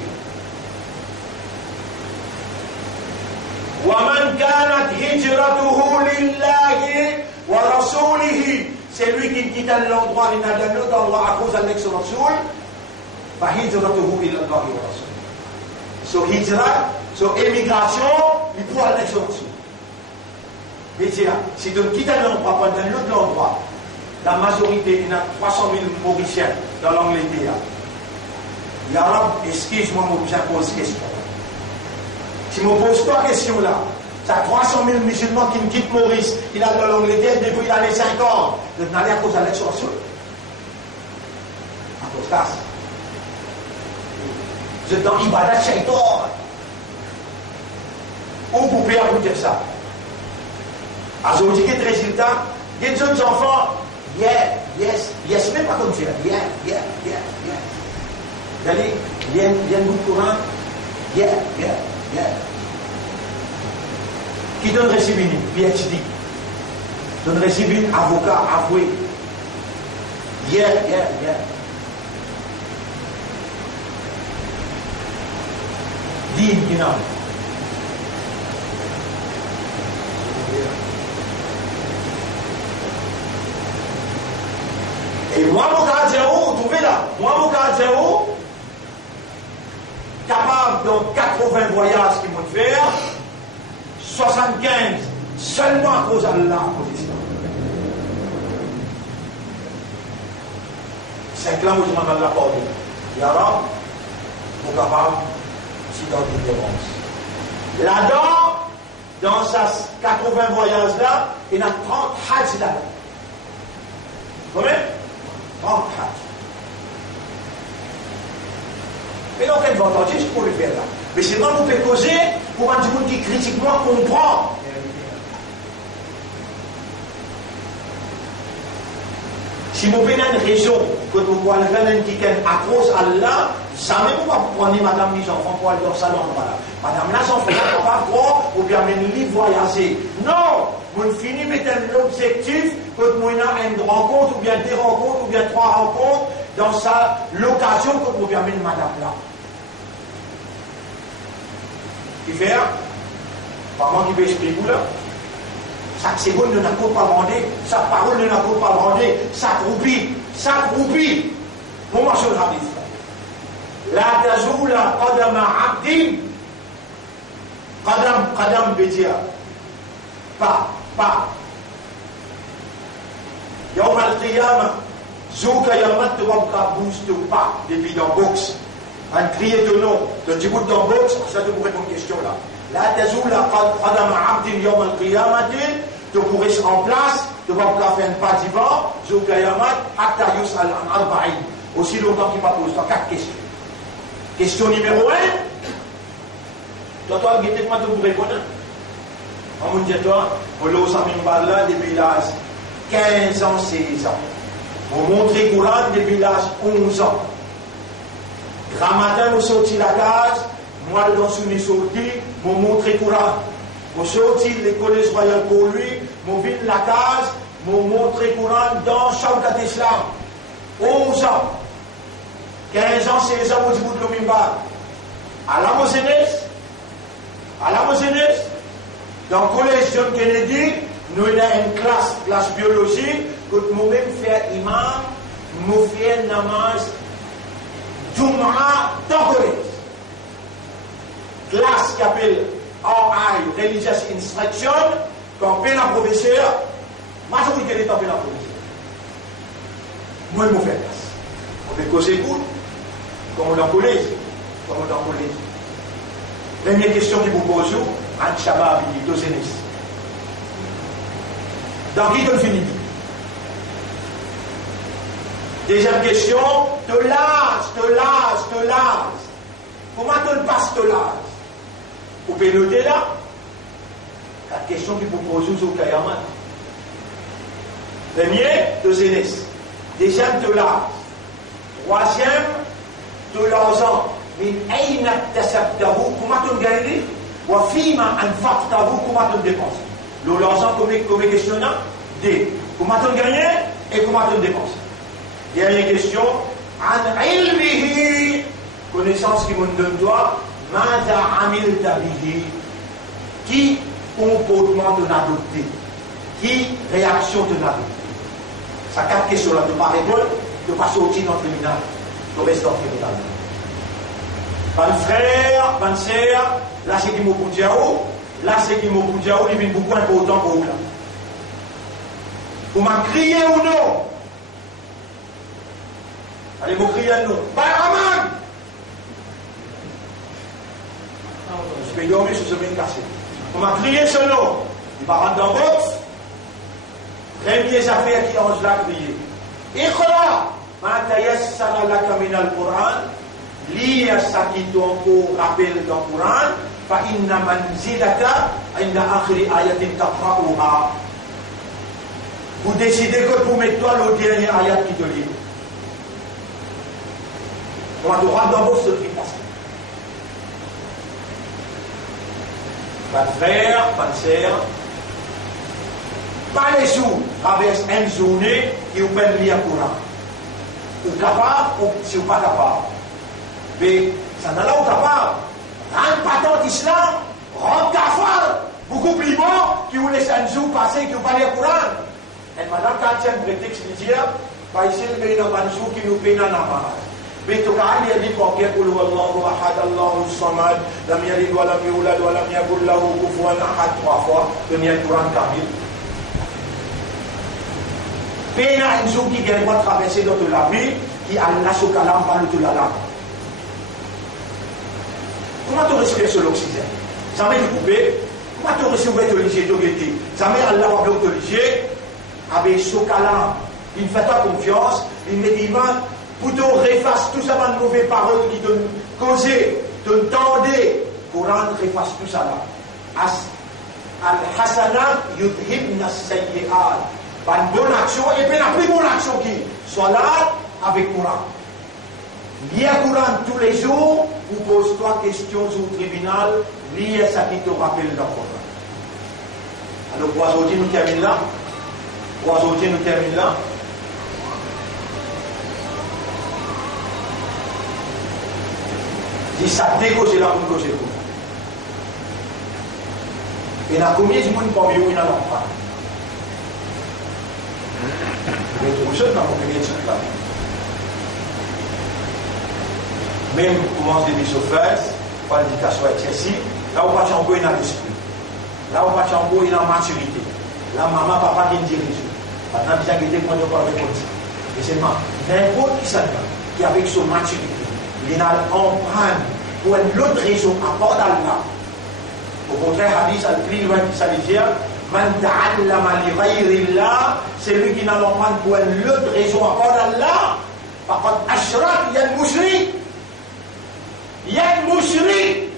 وَمَنْ كَانَتْ هِجْرَتُهُ لِلَّهِ وَرَسُولِهِ. C'est lui qui quitte l'endroit, il n'a d'un autre endroit à cause de l'ex-Rasoul. فَهِجْرَتُهُ إِلَى اللَّهِ وَرَسُولِهِ. So hijra, so émigration, il pourra l'ex-Rasoul. Mais tiens, si tu quittes l'endroit, pas d'un autre endroit, la majorité, il y a 300 000 Mauriciens dans l'Angleterre. L'arabe, excuse-moi, je pose question. Si je ne me pose pas question là, ça 300 000 musulmans qui me quittent Maurice, il a dans l'Angleterre depuis l'année 50. Donc, on a l'air à cause de l'exorcisme. À cause de ça. Vous êtes dans l'Ibadat Shaitan. Où vous pouvez dire ça? À ce moment-là, résultat, il y a des jeunes enfants, yes, même pas comme ça. Yeah. D'aller, il y a un bout de courant, yeah. Qui donne récibine, PhD. Donne récibine, avocat, avoué. Yeah. Dis, non. Et moi, mon gardien, vous trouvez là, mon gardien, capable dans 80 voyages qu'ils vont faire, 75 seulement à cause d'Allah, à cause d'Islam. 5 ans, je m'en ai accordé. Yara, mon capable, si dans une défense. Là-dedans, dans ces 80 voyages-là, il y a 30 hajj là-dedans. Combien? 30 hajj. Mais donc, elle va entendre ce qu'on lui fait là. Mais c'est moi qui peux causer pour un monde qui critiquement comprend. Si vous avez une raison que vous pouvez faire qui est à cause d'Allah, jamais vous ne pouvez prendre madame les enfants pour aller dans le salon. Madame les enfants ne peuvent pas trop ou bien même libre voyager. Non! Vous finissez avec l'objectif que vous ayez une rencontre ou bien 2 rencontres ou bien 3 rencontres dans sa location que vous permettez madame là. Qui fait? Par moi qui peut expliquer vous là. Chaque seconde ne n'a pas bandé, chaque parole ne n'a pas bandé, chaque roupie. Mon marché de hadith. La tazoula qadama abdin. Qadam veut dire pas. Yawm al-qiyamah, Zouka yamat te wabka boost pas depuis dans box. Un crier de nom, de petit bout dans box, ça te pourrait une question là. La tazoula qadama abdin yawm al-qiyamah, tu pourrais en place, tu vas faire un pas divan, Zouka yamat, hatta yus'al an arba'in. Aussi longtemps qu'il m'a posé 4 questions. Question numéro 1. Toi, guettez moi pour répondre. On me dit toi, on l'a au depuis l'âge 15 ans, 16 ans. On montre le Coran depuis l'âge 11 ans. Ramadan, on sortit la case, moi, dans son sorti, on montre le Coran. On sortit l'école royale pour lui, on vide la case, on montre le Coran dans Shawkat Islam. 11 ans. 15 ans, 16 ans, on dit de l'Omimba. À la Mosenes, dans le collège John Kennedy, nous avons une classe biologique, que nous-mêmes faisons imam, nous faisons namaz, Jum'a dans le collège. Classe qui appelle RI, Religious Instruction, quand on fait la professeur, majorité des temps, on fait la professeur. Moi, je me fais classe. On fait causer pour, comme on est dans le collège. Première question que vous posez, un Shabab, il dit, deux aînés. Dans qui on finit? Deuxième question, de l'âge. Comment on passe de l'âge? Vous pouvez noter là, 4 questions que vous posez au Kayamat. Premier, de zénès. Deuxième, de l'art. Troisième, de l'argent. Min aina tasabtahu, comment tu gagnes? Wa fima anfaqtahu, comment tu dépenses? L'argent, comme questionnant, D. Comment tu gagnes et comment tu dépenses? Dernière question. An ilmihi, connaissance qui me donne toi, mada amilta bihi, qui comportement tu as adopté, qui réaction tu as adopté. Ça 4 questions là, tu pas répondre, tu pas sortir dans le tribunal, tu restes dans le tribunal. Ban frère, ban sœur, là c'est qui m'a pour dire, là c'est qui m'a pour dire, il est beaucoup important pour vous là. Vous m'avez crié ou non? Allez, vous criez non. Bayraman! Je vais dormir sur ce bien cassé. On m'a crié ce nom. Il va rentrer dans le box. Première affaire qui ont là crié. Ikhra! Ma tayassara laka min al-Qur'an. Lis ça qui t'en rappelle dans le Coran. Fa inna manzilaka inda akhiri ayatin taqra'uha. Vous décidez que pour mettre toi le dernier ayat qui te lit. On va te rendre dans vos secrets passés. Pas de frère, pas de sœur. Pas les sous, traverse une journée qui vous peut lire le Coran. Ou capable, ou si vous pas capable. Mais ça n'a là où capable. Rentre pas dans l'islam, rentre cafard. Beaucoup plus bon qui vous laisse un jour passer, qui vous pas lire le Coran. Et madame, quand il y a un prétexte de dire, pas ici le pays dans un jour qui nous paye dans la namaz. Mais tu as dit pour que Qul huwallahu ahad Allahu samad lam yalid wa lam yulad wa lam yakul lahu kufuwan ahad 3 fois de le Coran kamil. Pena un jour qui vient de traverser dans la vie qui Allah sous kalam par le la langue. Comment tu reçois sur l'Occident? Jamais tu coupé. Comment tu reçois sur l'Occident? Jamais Allah va t'obliger avec ce kalam. Il ne fait pas confiance. Il me dit plutôt refasse tout ça dans de mauvaises paroles qui te causaient, te tendaient. Coran refasse tout ça là. Al-Hasanat yudhibna as-sayyi'at. Pas une bonne action et puis la plus bonne action qui soit là avec Coran. Lire Coran tous les jours, ou pose-toi questions au tribunal, lire ça qui te rappelle dans le Coran. Alors, pour aujourd'hui, nous terminons là. Si ça décose là, on cause tout. Et dans combien de monde parmi vous, il y a l'enfant? Il y a trop de choses dans mon premier truc là. Même commence des surfaces, pas l'éducation est ici, là où pas chambre, il y a l'esprit. Là où pas chambre, il y a la maturité. Là, maman, papa qui dirige. Maintenant, il y a des gens qui ont avec ça. Et c'est n'importe qui ça qui avec son maturité. Il a emprunté pour une autre raison à part d'Allah. Au contraire, hadith al-Qri, ça veut dire Man ta'allama li ghayrillah, c'est lui qui n'a l'emprunté pour une autre raison à part d'Allah. Par contre, ashrak, il y a le mushrik. Il y a le mushrik.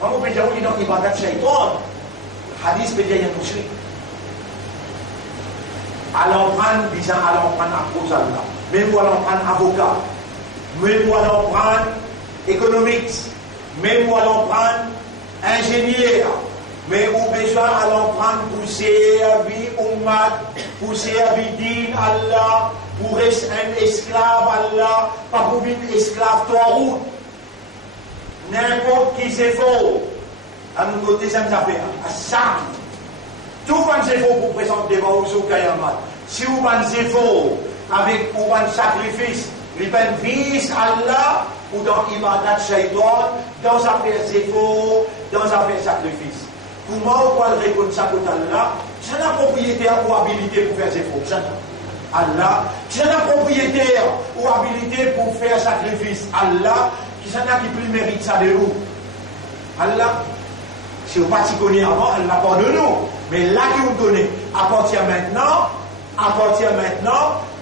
Comment on peut dire qu'il y a une ibadat shaitan? Hadith peut dire il y a le mushrik. À l'emprunte, disant à l'emprunte à cause d'Allah. Même pour l'emprunte avocat. Même pour l'emprunte économique, même pour l'emprunte ingénieur, mais au besoin à l'emprunte pour servir Ummat, pour servir Din Allah, pour être un esclave Allah, pas pour être esclave toi route. N'importe qui c'est faux. À nous côté, ça nous a fait à ça. Tout le monde c'est faux pour présenter devant vous au Kayamat. Si vous c'est faux avec un sacrifice, les peines visent Allah ou dans l'ibadat shaitan, dans affaire zéro, dans affaire sacrifice. Comment on peut répondre ça pour Allah? C'est un propriétaire ou habilité pour faire zéro. Allah, c'est un propriétaire ou habilité pour faire sacrifice. Allah, qui s'en a qui plus mérite ça de vous. Allah, si vous ne pas connaît avant, Allah pardonne nous. Mais là qui vous connaît, à partir maintenant,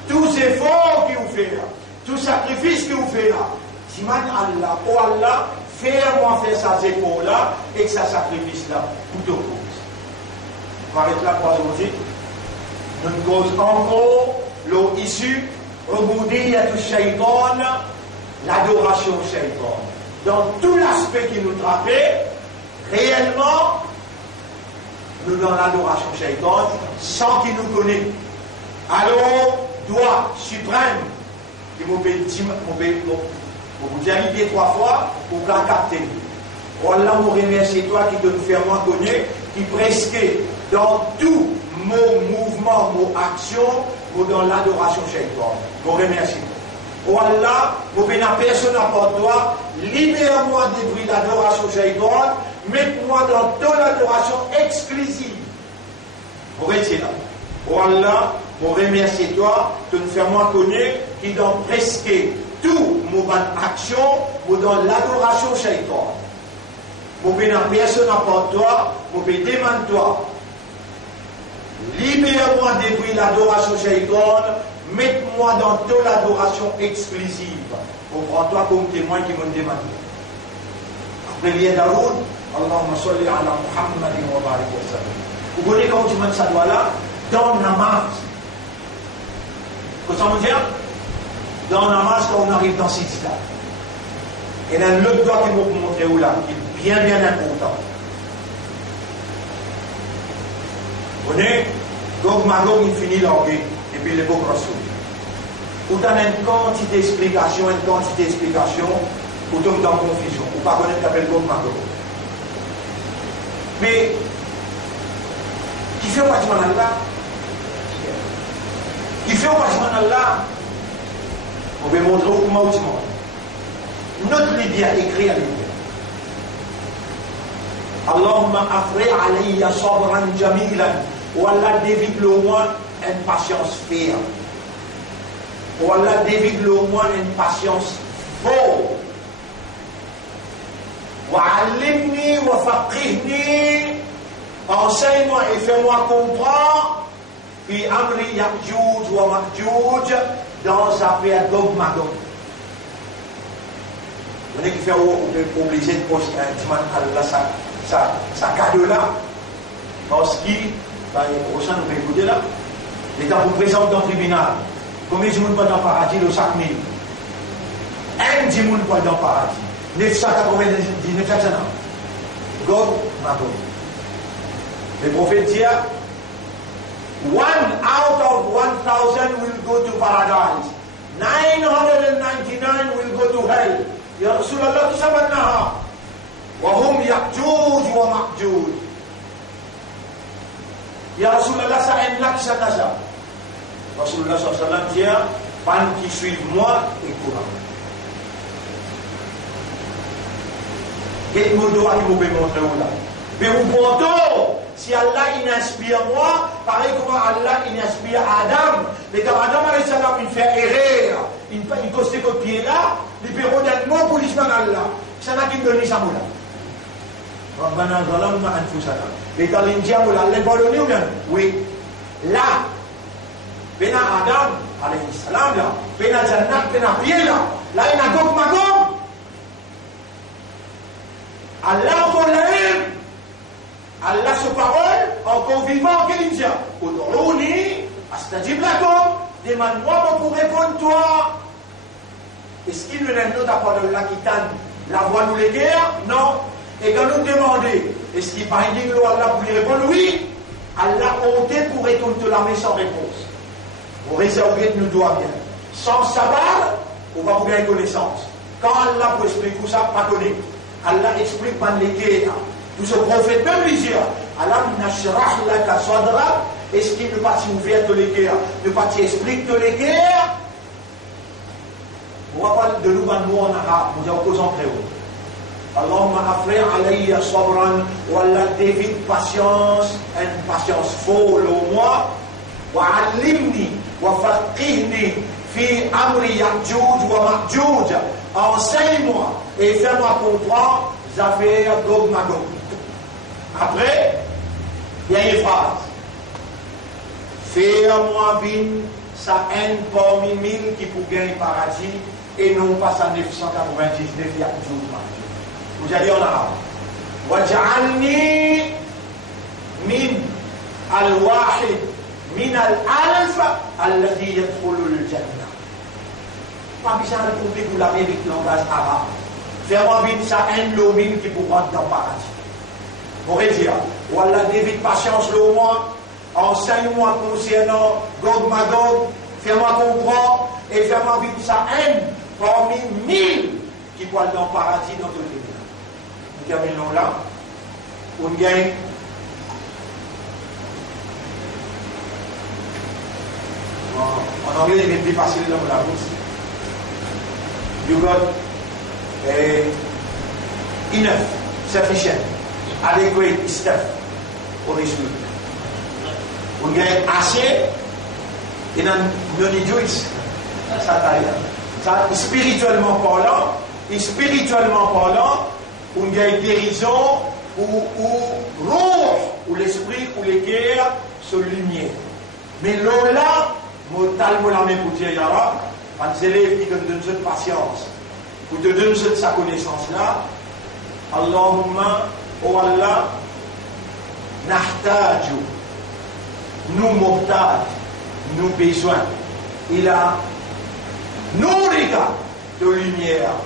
tous ces efforts qu'il vous fait là, tout sacrifice qu'il vous fait là, si man Allah, oh Allah, fais-moi faire ça efforts là, et que ça sacrifice là, pour te cause. On va arrêter là pour aujourd'hui. Nous cause encore l'eau issue, Ubudiyyatu shaytan, l'adoration shaytan. Dans tout l'aspect qui nous trappait, réellement, nous dans l'adoration shaytan, sans qu'il nous connaisse. Alors, doigt suprême, qui vous dire 3 fois, pour qu'à capter. Voilà, nous remercie toi qui te nous fait moins connaître, qui presque dans tout mot, mouvement, mot, action, ou dans l'adoration shaytan. Nous remercie. Voilà, vous venez à personne à part toi, libère-moi des bruits d'adoration shaytan, mets-moi dans ton adoration exclusive. Vous retirez là. Voilà, vous remercie toi, de nous faire moins connaître, qui dans presque tout mouvement d'action, ou dans l'adoration shaytan. Vous venez à personne à part toi, vous venez demander toi. Libère-moi des bruits d'adoration shaytan, mets-moi dans toute l'adoration exclusive. Prends-toi comme témoin qui m'ont demandé. Après l'Iyah Daoud, Allahumma salli ala Muhammadin wa barik wa sallam. Vous connaissez quand tu demandes ça doigt là? Dans la namaz. Qu'est-ce que ça veut dire? Dans la namaz, quand on arrive dans cette là. Et il y a un autre doigt qui m'a montré où là, qui est bien important. Vous connaissez? Gog Magog, il finit l'orgueil. Et puis les beaux rasoul. Ou tu as une quantité d'explications, ou tu es dans confusion, ou pas connaître qu'appelle Gog Magog. Mais, qui fait pas du Allah? Qui fait pas du Allah? On va montrer au comment du monde. Notre Libye a écrit à l'Ibye. Allahumma afri alayya sabran jamilan. Ou Allah dévide le moins une patience ferme. Ou Allah dévide le moins une patience forte. Wa alimni wa faqihni. Enseigne-moi et fais-moi comprendre. Puis amri Ya'juj wa Ma'juj dans sa affaire Gog Magog. Vous voyez qu'il fait obligé de poser Allah sa cadeau là. Parce qu'il au sein de l'écouter là, l'État vous présente dans le tribunal. Combien de monde pas dans le paradis? Le 5 000. Un de monde pas dans le paradis. 999 ans. Gog Magog. Le prophète dit, 1 out of 1,000 will go to paradise. 999 will go to hell. Ya Rasulullah, qui ça maintenant? Wa hum Ya'juj wa Ma'juj. Ya Rasulullah, ça a un lac, ça n'a ça. Rasulullah sallallahu alayhi wa sallam dit, pan qui suivent moi et courant. Quel mot doit il vous montrer là? Mais vous pourtant, si Allah il inspire moi, pareil comme Allah il inspire Adam. Mais quand Adam alayhi salam il fait erreur, il costait que pied là, il peut redonner mon policeman Allah. Ça n'a qu'il donne ça moula. Rabbana zalamna anfusana. Mais dans l'India moula, les pardonner ou bien? Oui. Là, Bena Adam alayhi salam là, Bena Jannat, Bena pied là, là il a Gog Magog. Allah pour l'air. Allah se parole, encore vivant, qu'il dit, Ud'ouni, astajib lakum, demande-moi pour répondre toi. Est-ce qu'il nous donne notre parole là qui tente la voix nous les guerres? Non. Et quand nous demandons, est-ce qu'il parle de Allah pour lui répondre? Oui. Allah a ôté pour répondre la main sans réponse. Vous réservez nous doit bien. Sans savoir, on va vous gagner connaissance. Quand Allah vous explique tout ça, pas connaître. Allah explique par les guerres. Tout ce prophète même lui dit, Alam nashrah laka sadrak, est-ce qu'il ne pas ouvert de l'équerre, ne pas explique de l'équerre? On va parler de nous en arabe, nous opposons très haut. Allahumma afri alayya sabran, ou Allah dévide patience, une patience folle au moi, wa alimni, wa faqihni, fi amri Ya'juj wa Ma'juj, enseigne-moi et fais-moi comprendre les affaires Gog Magog. Après, il y a une phrase. Fais-moi vivre sa haine parmi 1000 qui pour gagner le paradis et non pas sa 999 Ya'juj Ma'juj. Vous allez en arabe. Waj'alni min al-wahid min al-alf alladhi yadkhulul jannah. Pas besoin de compter pour la mérite langage arabe. Faire vite ça un lomine qui pourra dans le paradis. On va dire, voilà, David, patience le moins, enseigne-moi concernant God Magog, fais-moi comprendre et fais-moi vite ça un parmi 1000 qui pourront dans le paradis dans tout le monde. Nous terminons là. On gagne. En anglais, il est plus facile dans la bouche. You got enough, sufficient, adequate stuff for this week. On gagne assez et non need to it. Ça taille. Ça, spirituellement parlant, on gagne guérison ou roux, ou l'esprit, ou les guerres, se lumière. Mais là, je la même pour dire, un élève qui te donne cette patience, ou te donne sa connaissance-là, Allahumma, oh Allah, nahtaju, nous mortaj, nous besoin. Il a nourrika de lumière.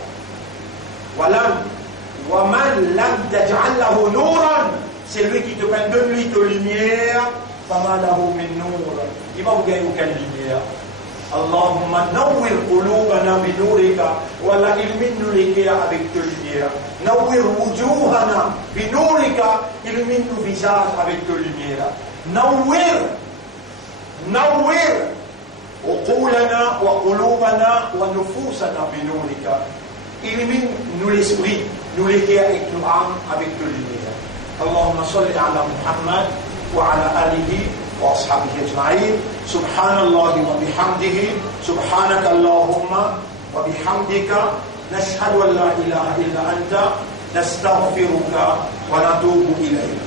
Waman lam taj'al lahu nuran, c'est lui qui te donne lui de lumière, fama lahu min nur. Il va vous gagner aucune lumière. Allahumma nawwir qulubana bi nurika wa la illumine-nous les cœurs avec ta lumière. Nawwir wujuhana bi nurika, illumine nos visages avec ta lumière. Nawwir uqulana wa qulubana wa nufusana bi nurika. Illumine-nous l'esprit, nous les cœurs avec nos âmes avec ta lumière. Allahumma salli ala Muhammad wa ala alihi وأصحابه أجمعين سبحان الله وبحمده سبحانك اللهم وبحمدك نشهد أن لا إله إلا أنت نستغفرك ونتوب إليك.